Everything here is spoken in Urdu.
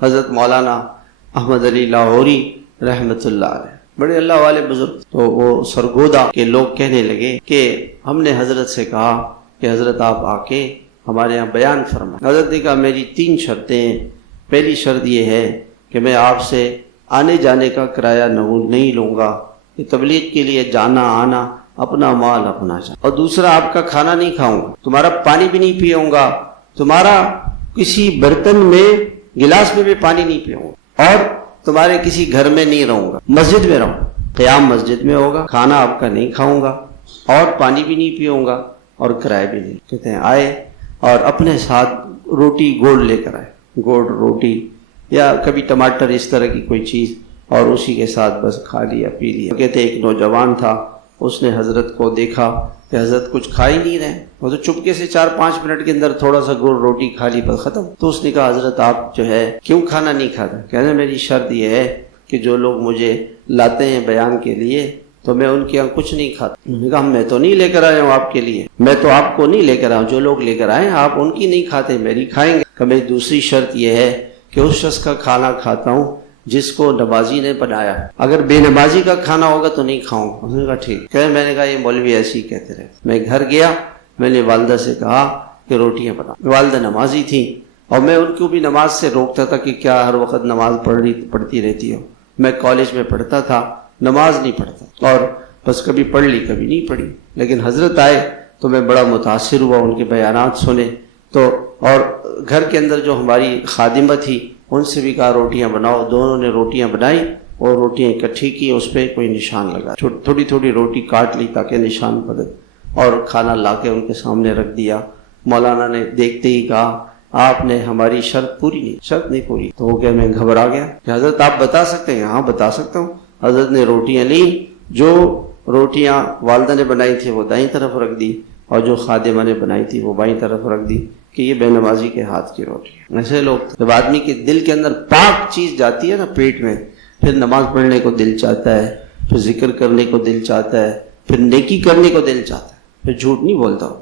حضرت مولانا احمد علی لاہوری رحمۃ اللہ علیہ، بڑے اللہ والے بزرگ، تو وہ سرگودا کے لوگ کہنے لگے کہ ہم نے حضرت سے کہا کہ حضرت آپ آ کے ہمارے یہاں بیان فرمائیں۔ حضرت نے کہا میری 3 شرطیں ہیں۔ پہلی شرط یہ ہے کہ میں آپ سے آنے جانے کا کرایہ نہیں لوں گا، کہ تبلیغ کے لیے جانا آنا اپنا مال اپنا جانا، اور دوسرا آپ کا کھانا نہیں کھاؤں گا، تمہارا پانی بھی نہیں پیوں گا، تمہارا کسی برتن میں گلاس میں بھی پانی نہیں پیوں گا، اور تمہارے کسی گھر میں نہیں رہوں گا، مسجد میں رہوں، قیام مسجد میں ہوگا، کھانا آپ کا نہیں کھاؤں گا، اور پانی بھی نہیں پیوں گا، اور کرایہ بھی نہیں۔ کہتے ہیں آئے اور اپنے ساتھ روٹی گوڑ لے کر آئے، گوڑ روٹی یا کبھی ٹماٹر اس طرح کی کوئی چیز، اور اسی کے ساتھ بس کھا لیا پی لیا۔ کہتے ایک نوجوان تھا، اس نے حضرت کو دیکھا کہ حضرت کچھ کھا ہی نہیں رہے، وہ تو چپکے سے 4-5 منٹ کے اندر تھوڑا سا گوڑ روٹی کھا لی، بس ختم۔ تو اس نے کہا حضرت آپ جو ہے کیوں کھانا نہیں کھاتا؟ کہتے میری شرط یہ ہے کہ جو لوگ مجھے لاتے ہیں بیان کے لیے تو میں ان کے یہاں کچھ نہیں کھاتا۔ انہوں نے کہا میں تو نہیں لے کر آیا ہوں آپ کے لیے، میں تو آپ کو نہیں لے کر آیا ہوں، جو لوگ لے کر آئے آپ ان کی نہیں کھاتے، میری کھائیں گے۔ کہ میری دوسری شرط یہ ہے کہ اس شخص کا کھانا کھاتا ہوں جس کو نمازی نے بنایا، اگر بے نمازی کا کھانا ہوگا تو نہیں کھاؤں۔ انہوں نے کہا ٹھیک۔ میں نے کہا یہ مولوی ایسے ہی کہتے رہے۔ میں گھر گیا، میں نے والدہ سے کہا کہ روٹیاں بنا۔ والدہ نمازی تھی اور میں ان کو بھی نماز سے روکتا تھا کہ کیا ہر وقت نماز پڑھتی رہتی ہو۔ میں کالج میں پڑھتا تھا، نماز نہیں پڑھتا، اور بس کبھی پڑھ لی کبھی نہیں پڑھی، لیکن حضرت آئے تو میں بڑا متاثر ہوا، ان کے بیانات سنے تو، اور گھر کے اندر جو ہماری خادمہ تھی ان سے بھی کہا روٹیاں بناؤ، دونوں نے روٹیاں بنائی اور روٹیاں اکٹھی کی، اس پہ کوئی نشان لگا، تھوڑی تھوڑی روٹی کاٹ لی تاکہ نشان پڑے، اور کھانا لا کے ان کے سامنے رکھ دیا۔ مولانا نے دیکھتے ہی کہا آپ نے ہماری شرط نہیں پوری۔ تو وہ کہ میں گھبرا گیا کہ حضرت آپ بتا سکتے ہیں؟ ہاں بتا سکتا ہوں۔ حضرت نے روٹیاں لی، جو روٹیاں والدہ نے بنائی تھی وہ دائیں طرف رکھ دی، اور جو خادمہ نے بنائی تھی وہ بائیں طرف رکھ دی، کہ یہ بے نمازی کے ہاتھ کی روٹی ہے۔ ایسے لوگ، جب آدمی کے دل کے اندر پاک چیز جاتی ہے نا پیٹ میں، پھر نماز پڑھنے کو دل چاہتا ہے، پھر ذکر کرنے کو دل چاہتا ہے، پھر نیکی کرنے کو دل چاہتا ہے، پھر جھوٹ نہیں بولتا ہو۔